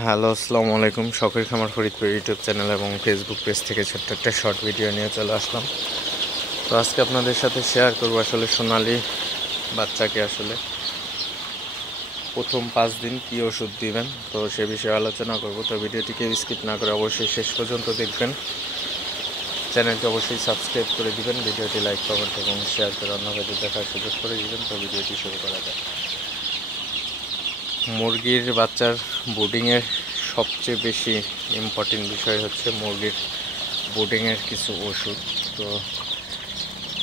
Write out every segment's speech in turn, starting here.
Hello, আসসালামু আলাইকুম। শখের খামার ফরিদপুর ইউটিউব চ্যানেল এবং ফেসবুক পেজ থেকে ছোট্ট একটা শর্ট ভিডিও নিয়ে চলে আসলাম। তো আজকে আপনাদের সাথে শেয়ার করবো আসলে সোনালি বাচ্চাকে আসলে প্রথম 5 দিন কী ওষুধ দিবেন, তো সে বিষয়ে আলোচনা করব। তো ভিডিওটিকে স্কিপ না করে অবশ্যই শেষ পর্যন্ত দেখবেন। চ্যানেলটি অবশ্যই সাবস্ক্রাইব করে দিবেন, ভিডিওটি লাইক, কমেন্ট এবং শেয়ার করে অন্যভাবে দেখার সুযোগ করে দিবেন। তো ভিডিওটি শুরু করা যায়। মুরগির বাচ্চার ব্রুডিংয়ের সবচেয়ে বেশি ইম্পর্টেন্ট বিষয় হচ্ছে মুরগির ব্রুডিংয়ের কিছু ওষুধ। তো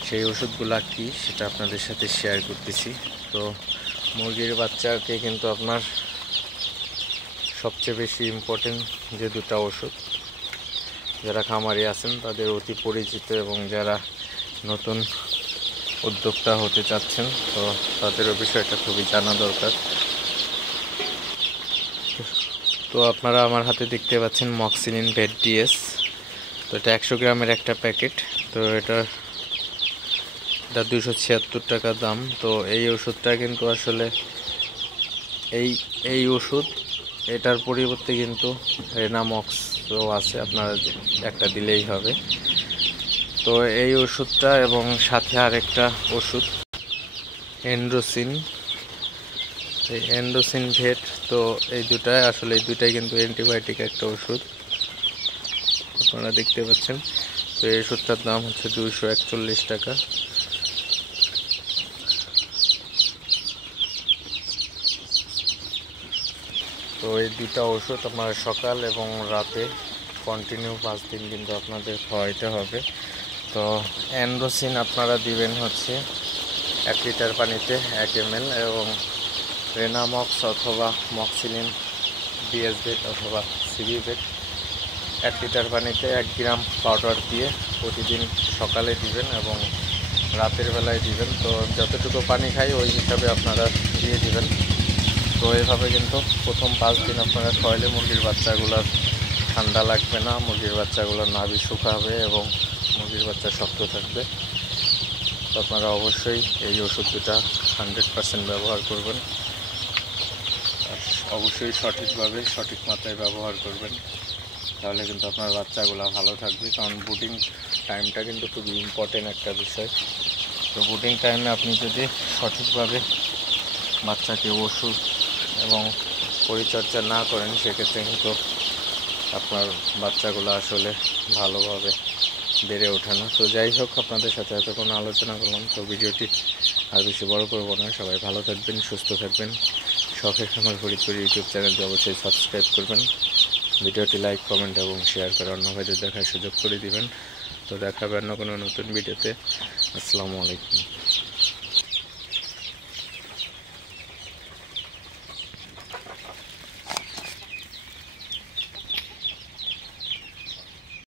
সেই ওষুধগুলো কি সেটা আপনাদের সাথে শেয়ার করতেছি। তো মুরগির বাচ্চাকে কিন্তু আপনার সবচেয়ে বেশি ইম্পর্টেন্ট যে দুটো ওষুধ, যারা খামারি আছেন তাদের অতি পরিচিত এবং যারা নতুন উদ্যোক্তা হতে চাচ্ছেন তো তাদেরও বিষয়টা খুবই জানা দরকার। তো আপনারা আমার হাতে দেখতে পাচ্ছেন মক্সিলিন ভেট ডিএস। তো এটা 100 গ্রামের একটা প্যাকেট। তো এটা 276 টাকা দাম। তো এই ওষুধটা কিন্তু আসলে এই ওষুধ, এটার পরিবর্তে কিন্তু রেনামক্সও আছে, আপনারা একটা দিলেই হবে। তো এই ওষুধটা এবং সাথে আরেকটা ওষুধ এন্ড্রোসিন, এই এন্ডোসিন ভেট। তো এই দুটাই কিন্তু অ্যান্টিবায়োটিক একটা ওষুধ, আপনারা দেখতে পাচ্ছেন। তো এই ওষুধটার দাম হচ্ছে 241 টাকা। তো এই দুটা ওষুধ আপনার সকাল এবং রাতে কন্টিনিউ 5 দিন কিন্তু আপনাদের খাওয়াইতে হবে। তো এন্ডোসিন আপনারা দিবেন হচ্ছে 1 লিটার পানিতে 1 ml, এবং রেনামক্স অথবা মক্সিলিন ডিএস ভেট অথবা সিবি ভেট 1 লিটার পানিতে 1 গ্রাম পাউডার দিয়ে প্রতিদিন সকালে দিবেন এবং রাতের বেলায় দিবেন। তো যতটুকু পানি খাই ওই হিসাবে আপনারা দিয়ে দিবেন। তো এইভাবে কিন্তু প্রথম 5 দিন আপনারা খাওয়াইলে মুরগির বাচ্চাগুলোর ঠান্ডা লাগবে না, মুরগির বাচ্চাগুলোর নাভি শুকাবে এবং মুরগির বাচ্চা শক্ত থাকবে। তো আপনারা অবশ্যই এই ওষুধ দুটা 100% ব্যবহার করবেন, আর অবশ্যই সঠিকভাবে সঠিক মাত্রায় ব্যবহার করবেন, তাহলে কিন্তু আপনার বাচ্চাগুলো ভালো থাকবে। কারণ ব্রুডিং টাইমটা কিন্তু খুবই ইম্পর্টেন্ট একটা বিষয়। তো ব্রুডিং টাইমে আপনি যদি সঠিকভাবে বাচ্চাকে ওষুধ এবং পরিচর্যা না করেন, সেক্ষেত্রে কিন্তু আপনার বাচ্চাগুলো আসলে ভালোভাবে বেড়ে ওঠে না। তো যাই হোক, আপনাদের সাথে এতক্ষণ আলোচনা করলাম। তো ভিডিওটি আর বেশি বড় করবো না। সবাই ভালো থাকবেন, সুস্থ থাকবেন। শখের খামার ফরিদপুর ইউটিউব চ্যানেলটি অবশ্যই সাবস্ক্রাইব করবেন, ভিডিওটি লাইক, কমেন্ট এবং শেয়ার করে অন্য ভাইদের দেখার সুযোগ করে দিবেন। তো দেখাবে অন্য কোনো নতুন ভিডিওতে। আসসালামু আলাইকুম।